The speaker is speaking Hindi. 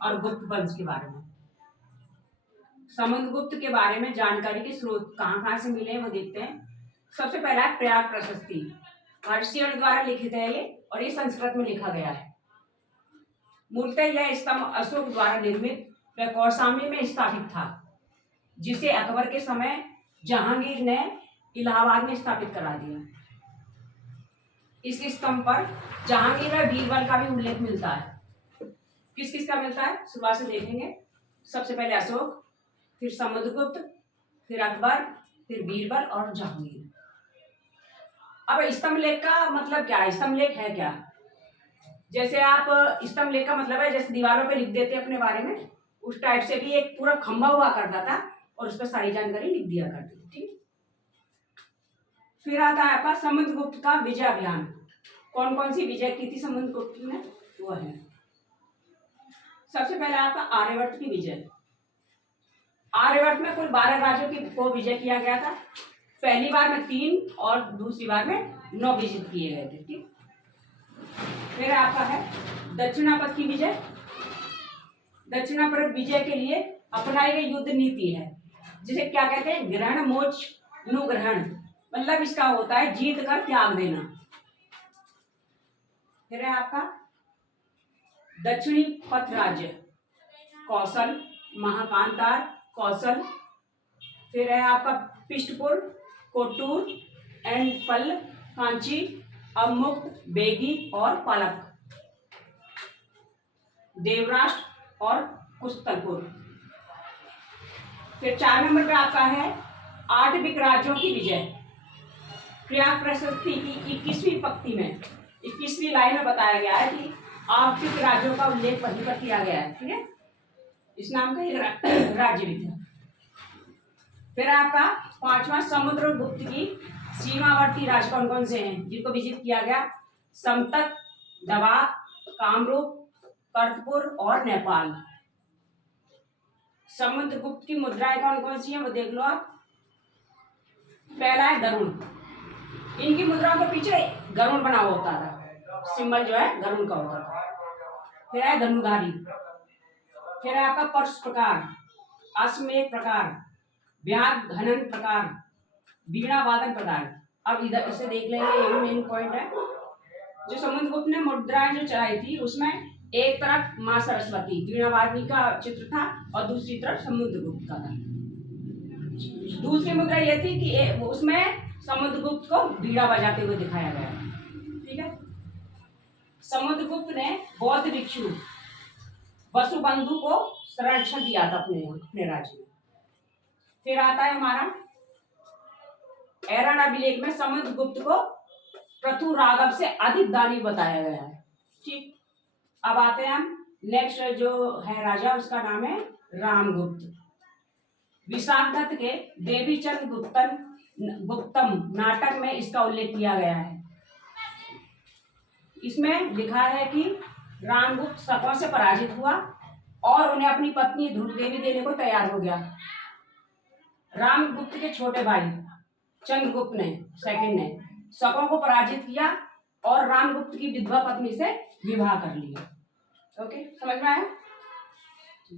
और गुप्त वंश के बारे में। समुद्रगुप्त के बारे में जानकारी के स्रोत कहाँ कहाँ से मिले वो देखते हैं। सबसे पहला है प्रयाग प्रशस्ति, महर्षियों द्वारा लिखित है ये, और ये संस्कृत में लिखा गया है। मूलतः यह स्तंभ अशोक द्वारा निर्मित व कौशाम्बी में स्थापित था, जिसे अकबर के समय जहांगीर ने इलाहाबाद में स्थापित करा दिया। इस स्तंभ पर जहांगीर व बीरबल का भी उल्लेख मिलता है। किस किस का मिलता है शुरुआत से देखेंगे। सबसे पहले अशोक, फिर समुद्रगुप्त, फिर अकबर, फिर बीरबल और जहांगीर। अब स्तंभ लेख का मतलब क्या है? स्तंभ लेख है क्या? जैसे आप स्तंभ लेख का मतलब है जैसे दीवारों पे लिख देते हैं अपने बारे में, उस टाइप से भी एक पूरा खंभा हुआ करता था और उस पर सारी जानकारी लिख दिया करती थी। ठीक। फिर आता है आपका समुद्रगुप्त का विजय अभियान। कौन कौन सी विजय की थी समुद्रगुप्त ने? वो है सबसे पहले आपका आर्यवर्त की विजय। आर्यवर्त में कुल 12 राज्यों को विजय किया गया था। पहली बार में 3 और दूसरी बार में 9 विजित किए गए थे। ठीक। फिर आपका है दक्षिणापथ की विजय। दक्षिणापथ विजय के लिए अपनाई गई युद्ध नीति है, जिसे क्या कहते हैं? ग्रहण मोक्ष अनुग्रहण, मतलब इसका होता है जीत कर त्याग देना। फिर है आपका दक्षिणी पथ राज्य, कौशल, महाकांतार, कौशल। फिर है आपका पिष्टपुर, कोट्टूर, एंडपल, कांची, अवमुक्त, बेगी और पालक, देवराष्ट्र और कुस्तलपुर। फिर 4 नंबर पे आपका है आठविक राज्यों की विजय। प्रयाग प्रशस्ति की 21वीं पंक्ति में 21वीं लाइन में बताया गया है कि आठविक राज्यों का उल्लेख वहीं पर किया गया है। ठीक है, इस नाम का एक राज्य भी था। फिर आपका 5वां समुद्रगुप्त की सीमावर्ती राज्य कौन कौन से हैं जिनको विजित किया गया? समतट, दवा, कामरूप, कर्तपुर और नेपाल। समुद्रगुप्त की मुद्राएं कौन कौन सी हैं वो देख लो आप। पहला है गरुड़। इनकी मुद्राओं के पीछे गरुड़ बना हुआ होता था, सिंबल जो है गरुड़ का होता था। फिर है धनुधारी। फिर है आपका पर्श प्रकार, अश्वमेध प्रकार, व्याघ्र घनन प्रकार, वीणा वादन प्रकार। अब इधर इसे देख लेंगे, ये भी मेन पॉइंट है। जो समुद्रगुप्त ने मुद्राएं जो चलाई थी उसमें एक तरफ माँ सरस्वती वीणा वादनी का चित्र था और दूसरी तरफ समुद्रगुप्त का था। दूसरी मुद्रा यह थी कि उसमें समुद्रगुप्त को वीणा बजाते हुए दिखाया गया। ठीक है। समुद्रगुप्त ने बौद्ध भिक्षु वसुबंधु को संरक्षण दिया था अपने राज्य में। फिर आता है हमारा ऐरान अभिलेख में समुद्रगुप्त को पृथु राघव से अधिक दानी बताया गया है। ठीक। अब आते हैं हम नेक्स्ट जो है राजा, उसका नाम है रामगुप्त। विशाखदत्त के देवीचंद गुप्तम नाटक में इसका उल्लेख किया गया है। इसमें लिखा है कि रामगुप्त शकों से पराजित हुआ और उन्हें अपनी पत्नी ध्रुव देवी देने को तैयार हो गया। रामगुप्त के छोटे भाई चंद्रगुप्त ने सेकंड ने शकों को पराजित किया और रामगुप्त की विधवा पत्नी से विवाह कर लिया। ओके, समझ में आया?